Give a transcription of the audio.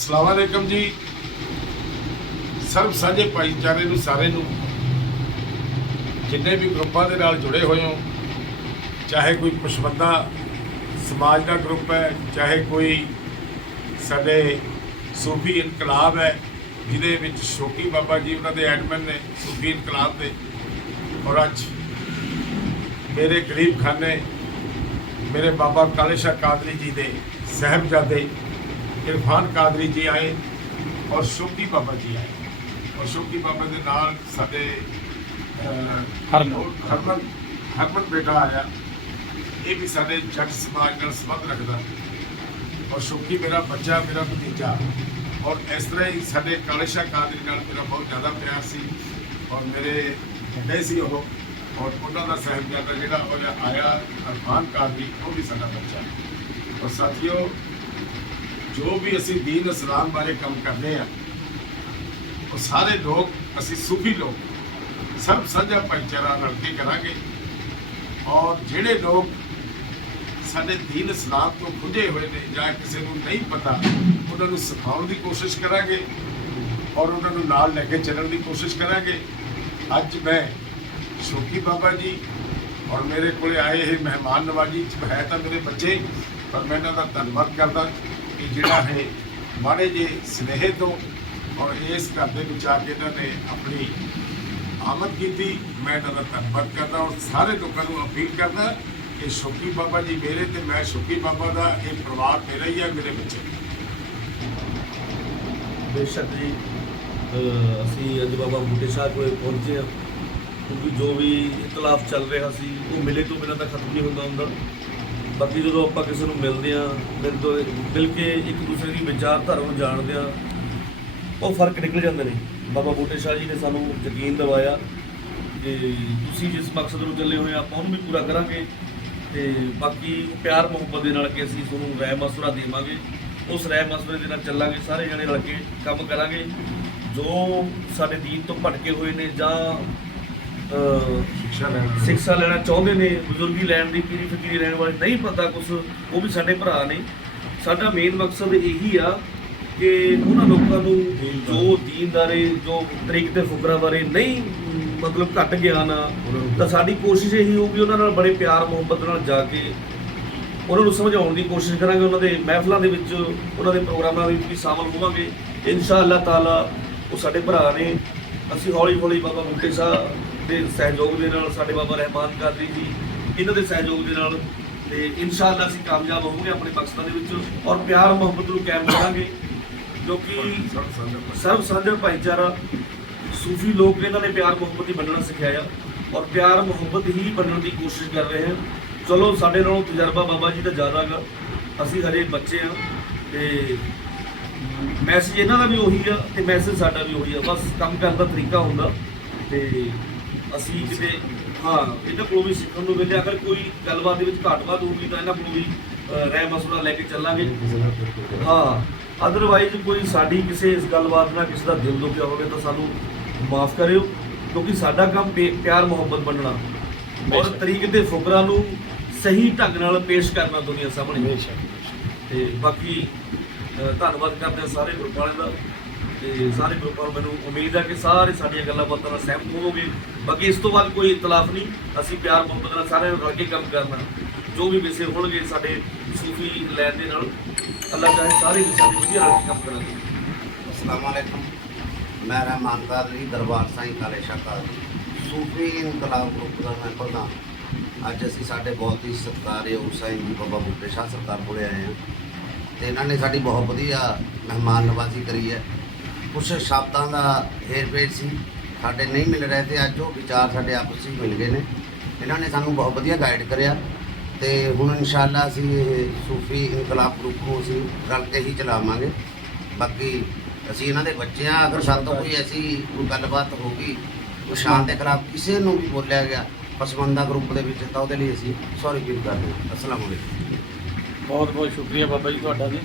ਸਲਾਮ ਅਲੈਕਮ ਜੀ। ਸਰਬ ਸਾਂਝੇ ਭਾਈਚਾਰੇ ਨੂੰ ਸਾਰੇ ਨੂੰ, ਜਿੰਨੇ ਵੀ ਗਰੁੱਪਾਂ ਦੇ ਨਾਲ ਜੁੜੇ ਹੋਏ ਹੋ, ਚਾਹੇ ਕੋਈ ਪਸ਼ਵੰਦਾ ਸਮਾਜ ਦਾ ਗਰੁੱਪ ਹੈ, ਚਾਹੇ ਕੋਈ ਸਾਡੇ ਸੂਫੀ ਇਨਕਲਾਬ ਹੈ, ਜਿਹਦੇ ਵਿੱਚ ਸ਼ੋਕੀ ਬਾਬਾ ਜੀ ਉਹਨਾਂ ਦੇ ਐਡਮਨ ਨੇ ਸੂਫੀ ਇਨਕਲਾਬ ਦੇ। ਔਰ ਅੱਜ ਮੇਰੇ ਗਰੀਬ ਖਾਨੇ, ਮੇਰੇ ਬਾਬਾ ਕਾਲੇ ਸ਼ਾਹ ਕਾਦਰੀ ਜੀ ਦੇ ਸਹਿਬਜ਼ਾਦੇ ਇਰਫਾਨ ਕਾਦਰੀ ਜੀ ਆਏ ਔਰ ਸ਼ੋਕੀ ਬਾਬਾ ਜੀ ਆਏ। ਔਰ ਸ਼ੋਕੀ ਬਾਬਾ ਦੇ ਨਾਲ ਸਾਡੇ ਹਰਮਨ। ਹਰਮਨ ਹਰਮਨ ਬੇਟਾ ਆਇਆ। ਇਹ ਵੀ ਸਾਡੇ ਜੱਟ ਸਮਾਜ ਨਾਲ ਸੰਬੰਧ ਰੱਖਦਾ। ਔਰ ਸ਼ੋਕੀ ਮੇਰਾ ਬੱਚਾ ਮੇਰਾ ਭਤੀਜਾ। ਔਰ ਇਸ ਤਰ੍ਹਾਂ ਹੀ ਸਾਡੇ ਕਾਲੇ ਸ਼ਾਹ ਕਾਦਰੀ ਨਾਲ ਮੇਰਾ ਬਹੁਤ ਜ਼ਿਆਦਾ ਪਿਆਰ ਸੀ। ਔਰ ਮੇਰੇ ਵੱਡੇ ਸੀ ਉਹ। ਔਰ ਉਹਨਾਂ ਦਾ ਸਾਹਿਬਜ਼ਾਦਾ ਜਿਹੜਾ ਉਹ ਆਇਆ ਅਰਮਾਨ ਕਾਦਰੀ ਉਹ ਵੀ ਸਾਡਾ ਬੱਚਾ। ਔਰ ਸਾਥੀਓ ਜੋ ਵੀ ਅਸੀਂ ਦੀਨ ਇਸਲਾਮ ਬਾਰੇ ਕੰਮ ਕਰਦੇ ਆ, ਉਹ ਸਾਰੇ ਲੋਕ, ਅਸੀਂ ਸੂਫੀ ਲੋਕ, ਸਭ ਸਾਂਝਾ ਭਾਈਚਾਰਾ ਰਲ ਕੇ ਕਰਾਂਗੇ? ਔਰ ਜਿਹੜੇ ਲੋਕ ਸਾਡੇ ਦੀਨ ਇਸਲਾਮ ਤੋਂ ਖੁੰਝੇ ਹੋਏ ਨੇ ਜਾਂ ਕਿਸੇ ਨੂੰ ਨਹੀਂ ਪਤਾ, ਉਹਨਾਂ ਨੂੰ ਸਿਖਾਉਣ ਦੀ ਕੋਸ਼ਿਸ਼ ਕਰਾਂਗੇ ਔਰ ਉਹਨਾਂ ਨੂੰ ਨਾਲ ਲੈ ਕੇ ਚੱਲਣ ਦੀ ਕੋਸ਼ਿਸ਼ ਕਰਾਂਗੇ। ਅੱਜ ਮੈਂ ਸ਼ੋਕੀ ਬਾਬਾ ਜੀ ਔਰ ਮੇਰੇ ਕੋਲੇ ਆਏ ਇਹ ਮਹਿਮਾਨ ਨਵਾਜੀ ਚ ਹੈ ਤਾਂ ਮੇਰੇ ਬੱਚੇ, ਪਰ ਮੈਂ ਇਹਨਾਂ ਦਾ ਧੰਨਵਾਦ ਕਰਦਾ। ਕਿ ਜਿਹੜਾ ਹੈ ਮਾੜੇ ਜੇ ਸਨੇਹ ਤੋਂ ਔਰ ਇਸ ਘਰ ਦੇ ਵਿੱਚ ਆ ਕੇ ਇਹਨਾਂ ਨੇ ਆਪਣੀ ਆਮਦ ਕੀਤੀ, ਮੈਂ ਇਹਨਾਂ ਦਾ ਧੰਨਵਾਦ ਕਰਦਾ ਔਰ ਸਾਰੇ ਲੋਕਾਂ ਨੂੰ ਅਪੀਲ ਕਰਦਾ ਕਿ ਸ਼ੋਕੀ ਬਾਬਾ ਜੀ ਮੇਰੇ ਤੇ, ਮੈਂ ਸ਼ੋਕੀ ਬਾਬਾ ਦਾ, ਇਹ ਪਰਿਵਾਰ ਮੇਰਾ ਹੀ ਹੈ, ਮੇਰੇ ਬੱਚੇ। ਬੇਸ਼ੱਕ ਜੀ ਅਸੀਂ ਅੱਜ ਬਾਬਾ ਬੂਟੇ ਸਾਹਿਬ ਕੋਲ ਪਹੁੰਚੇ ਹਾਂ। ਕਿਉਂਕਿ ਜੋ ਵੀ ਇਤਲਾਫ ਚੱਲ ਰਿਹਾ ਸੀ, ਉਹ ਮਿਲੇ ਤੋਂ ਬਿਨਾਂ ਤਾਂ ਖਤਮ ਨਹੀਂ ਹੁੰਦਾ ਹੁੰਦਾ। ਬਾਕੀ ਜਦੋਂ ਆਪਾਂ ਕਿਸੇ ਨੂੰ ਮਿਲਦੇ ਹਾਂ ਮਿਲ ਤੋਂ ਮਿਲ ਕੇ ਇੱਕ ਦੂਸਰੇ ਦੀ ਵਿਚਾਰਧਾਰਾ ਨੂੰ ਜਾਣਦੇ ਹਾਂ ਉਹ ਫ਼ਰਕ ਨਿਕਲ ਜਾਂਦੇ ਨੇ ਬਾਬਾ ਬੂਟੇ ਸ਼ਾਹ ਜੀ ਨੇ ਸਾਨੂੰ ਯਕੀਨ ਦਿਵਾਇਆ ਕਿ ਤੁਸੀਂ ਜਿਸ ਮਕਸਦ ਨੂੰ ਚੱਲੇ ਹੋਏ ਆ, ਆਪਾਂ ਉਹਨੂੰ ਵੀ ਪੂਰਾ ਕਰਾਂਗੇ ਤੇ ਬਾਕੀ ਪਿਆਰ ਮੁਹੱਬਤ ਦੇ ਨਾਲ ਕਿ ਅਸੀਂ ਤੁਹਾਨੂੰ ਰਾਏ ਮਸਵਰਾ ਦੇਵਾਂਗੇ ਉਸ ਰਾਏ ਮਸਵਰੇ ਦੇ ਨਾਲ ਚੱਲਾਂਗੇ ਸਾਰੇ ਜਣੇ ਰਲ ਕੇ ਕੰਮ ਕਰਾਂਗੇ। ਜੋ ਸਾਡੇ ਦੀਨ ਤੋਂ ਭਟਕੇ ਹੋਏ ਨੇ ਜਾਂ ਸਿੱਖਿਆ ਲੈਣ ਸਿੱਖਿਆ ਲੈਣਾ ਚਾਹੁੰਦੇ ਨੇ, ਬਜ਼ੁਰਗੀ ਲੈਣ ਦੀ ਪੀੜੀ ਫਕੀਰੀ ਲੈਣ ਵਾਲੇ ਨਹੀਂ ਪਤਾ ਕੁਝ ਉਹ ਵੀ ਸਾਡੇ ਭਰਾ ਨੇ। ਸਾਡਾ ਮੇਨ ਮਕਸਦ ਇਹੀ ਆ ਕਿ ਉਹਨਾਂ ਲੋਕਾਂ ਨੂੰ ਜੋ ਦੀਨਦਾਰੇ, ਜੋ ਤਰੀਕ ਤੇ ਫੁਕਰਾ ਬਾਰੇ ਨਹੀਂ, ਮਤਲਬ ਘੱਟ ਗਿਆਨ ਆ, ਤਾਂ ਸਾਡੀ ਕੋਸ਼ਿਸ਼ ਇਹੀ ਹੋਊਗੀ ਉਹਨਾਂ ਨਾਲ ਬੜੇ ਪਿਆਰ, ਮੁਹੱਬਤ ਨਾਲ ਜਾ ਕੇ ਉਹਨਾਂ ਨੂੰ ਸਮਝਾਉਣ ਦੀ ਕੋਸ਼ਿਸ਼ ਕਰਾਂਗੇ। ਉਹਨਾਂ ਦੇ ਮਹਿਫਲਾਂ ਦੇ ਵਿੱਚ, ਉਹਨਾਂ ਦੇ ਪ੍ਰੋਗਰਾਮਾਂ ਵਿੱਚ ਵੀ ਸ਼ਾਮਲ ਹੋਵਾਂਗੇ। ਇਨਸ਼ਾ ਅੱਲਾਹ ਤਾਲਾ, ਉਹ ਸਾਡੇ ਭਰਾ ਨੇ। ਅਸੀਂ ਹੌਲੀ ਹੌਲੀ ਬਾਬਾ ਬੁੱਟੇ ਸਾਹਿਬ ਦੇ ਸਹਿਯੋਗ ਦੇ ਨਾਲ ਸਾਡੇ ਬਾਬਾ ਰਹਿਮਾਨ ਕਾਦਰੀ ਜੀ, ਇਹਨਾਂ ਦੇ ਸਹਿਯੋਗ ਦੇ ਨਾਲ ਤੇ ਇਨਸ਼ਾ ਅੱਲਾਹ ਅਸੀਂ ਕਾਮਯਾਬ ਹੋਵਾਂਗੇ ਆਪਣੇ ਪਾਕਿਸਤਾਨ ਦੇ ਵਿੱਚ ਔਰ ਪਿਆਰ ਮੁਹੱਬਤ ਨੂੰ ਕਾਇਮ ਕਰਾਂਗੇ ਕਿਉਂਕਿ ਸਭ ਸੰਗਤ ਸਰਬ ਸਾਂਝਾ ਭਾਈਚਾਰਾ ਸੂਫੀ ਲੋਕ ਨੇ ਇਹਨਾਂ ਨੇ ਪਿਆਰ ਮੁਹੱਬਤ ਹੀ ਵੰਡਣਾ ਸਿਖਾਇਆ ਔਰ ਪਿਆਰ ਮੁਹੱਬਤ ਹੀ ਬੰਨਣ ਦੀ ਕੋਸ਼ਿਸ਼ ਕਰ ਰਹੇ ਹਨ ਚਲੋ, ਸਾਡੇ ਨਾਲੋਂ ਤਜਰਬਾ ਬਾਬਾ ਜੀ ਦਾ ਜ਼ਿਆਦਾ ਗਾ, ਅਸੀਂ ਹਰੇ ਬੱਚੇ ਆ ਤੇ ਮੈਸੇਜ ਇਹਨਾਂ ਦਾ ਵੀ ਉਹੀ ਆ ਤੇ ਮੈਸੇਜ ਸਾਡਾ ਵੀ ਉਹੀ ਆ, ਬਸ ਕੰਮ ਕਰਨ ਦਾ ਤਰੀਕਾ ਹੁੰਦਾ ਤੇ ਅਸੀਂ ਕਿਤੇ ਹਾਂ ਇਹਨਾਂ ਕੋਲੋਂ ਵੀ ਸਿੱਖਣ ਨੂੰ ਮਿਲਿਆ। ਅਗਰ ਕੋਈ ਗੱਲਬਾਤ ਦੇ ਵਿੱਚ ਘਾਟਵਾਦ ਹੋਊਗੀ ਤਾਂ ਇਹਨਾਂ ਕੋਲੋਂ ਵੀ ਰਾਏ ਮਸਲਾ ਲੈ ਕੇ ਚੱਲਾਂਗੇ। ਹਾਂ ਅਦਰਵਾਈਜ਼ ਕੋਈ ਸਾਡੀ ਕਿਸੇ ਇਸ ਗੱਲਬਾਤ ਨਾਲ ਕਿਸੇ ਦਾ ਦਿਲ ਦੁਖਿਆ ਹੋਵੇ ਤਾਂ ਸਾਨੂੰ ਮਾਫ ਕਰਿਓ ਕਿਉਂਕਿ ਸਾਡਾ ਕੰਮ ਪਿਆਰ ਮੁਹੱਬਤ ਵੰਡਣਾ ਔਰ। ਤਰੀਕ ਦੇ ਫੁਕਰਾਂ ਨੂੰ ਸਹੀ ਢੰਗ ਨਾਲ ਪੇਸ਼ ਕਰਨਾ ਦੁਨੀਆ ਸਾਹਮਣੇ। ਤੇ ਬਾਕੀ ਧੰਨਵਾਦ ਕਰਦੇ ਸਾਰੇ ਗਰੁੱਪ ਵਾਲਿਆਂ ਦਾ। ਤੇ ਸਾਰੇ ਗਰੁੱਪਾਂ ਨੂੰ ਮੈਨੂੰ ਉਮੀਦ ਹੈ ਕਿ ਸਾਰੇ ਸਾਡੀਆਂ ਗੱਲਾਂ ਬਾਤਾਂ ਨਾਲ ਸਹਿਮਤ ਹੋਵੋਗੇ। ਬਾਕੀ ਇਸ ਤੋਂ ਬਾਅਦ ਕੋਈ ਇਤਲਾਫ ਨਹੀਂ। ਅਸੀਂ ਪਿਆਰ ਮੁਹੱਬਤ ਨਾਲ ਸਾਰੇ ਨੂੰ ਰਲ ਕੇ ਕੰਮ ਕਰਨਾ। ਜੋ ਵੀ ਵਿਸ਼ੇ ਹੋਣਗੇ ਸਾਡੇ ਸੂਫੀ ਲੈਣ ਦੇ ਨਾਲ, ਅੱਲਾਹ ਚਾਹੇ ਸਾਰੇ ਵਿਸ਼ਿਆਂ ਵਧੀਆ ਰਲ ਕੇ ਕੰਮ ਕਰਾਂਗੇ। ਅਸਲਾਮ ਅਲੈਕਮ। ਮੈਂ ਰਹਿਮਾਨ ਕਾਦਰੀ, ਦਰਬਾਰ ਸਾਈਂ ਕਾਲੇ ਸ਼ਾਹ ਸੂਫੀ ਇਨਕਲਾਬ ਗਰੁੱਪ ਦਾ ਮੈਂ ਪ੍ਰਧਾਨ। ਅੱਜ ਅਸੀਂ ਸਾਡੇ ਬਹੁਤ ਹੀ ਸਤਿਕਾਰਯੋਗ ਸਾਈਂ ਬਾਬਾ ਬੁੱਢੇ ਸ਼ਾਹ ਸਰਦਾਰ ਕੋਲੇ ਆਏ ਹਾਂ। ਤੇ ਇਹਨਾਂ ਨੇ ਸਾਡੀ ਬਹੁਤ ਵਧੀਆ ਮਹਿਮਾਨ ਨਵਾਜ਼ੀ ਕਰੀ ਹੈ। ਕੁਝ ਸ਼ਬਦਾਂ ਦਾ ਹੇਰ ਫੇਰ ਸੀ, ਸਾਡੇ ਨਹੀਂ ਮਿਲ ਰਹੇ ਤੇ ਅੱਜ ਉਹ ਵਿਚਾਰ ਸਾਡੇ ਆਪਸ ਵਿੱਚ ਮਿਲ ਗਏ ਨੇ। ਇਹਨਾਂ ਨੇ ਸਾਨੂੰ ਬਹੁਤ ਵਧੀਆ ਗਾਈਡ ਕਰਿਆ ਤੇ ਹੁਣ ਇਨਸ਼ਾਅੱਲਾ ਅਸੀਂ ਇਹ ਸੂਫੀ ਇਨਕਲਾਬ ਗਰੁੱਪ ਨੂੰ ਅਸੀਂ ਰਲ ਕੇ ਹੀ ਚਲਾਵਾਂਗੇ। ਬਾਕੀ ਅਸੀਂ ਇਹਨਾਂ ਦੇ ਬੱਚੇ ਆ ਅਗਰ ਸਾਡੇ ਤੋਂ ਕੋਈ ਐਸੀ ਕੋਈ ਗੱਲਬਾਤ ਹੋ ਗਈ, ਕੋਈ ਸ਼ਾਨ ਦੇ ਖਿਲਾਫ ਕਿਸੇ ਨੂੰ ਵੀ ਬੋਲਿਆ ਗਿਆ ਪਸਮੰਦਾ ਗਰੁੱਪ ਦੇ ਵਿੱਚ, ਤਾਂ ਉਹਦੇ ਲਈ ਅਸੀਂ ਸੌਰੀ ਫੀਲ ਕਰਦੇ ਹਾਂ। ਅਸਲਾਮ ਅਲੈਕੁਮ ਬਹੁਤ ਬਹੁਤ ਸ਼ੁਕਰੀਆ ਬਾਬਾ ਜੀ ਤੁਹਾਡਾ ਜੀ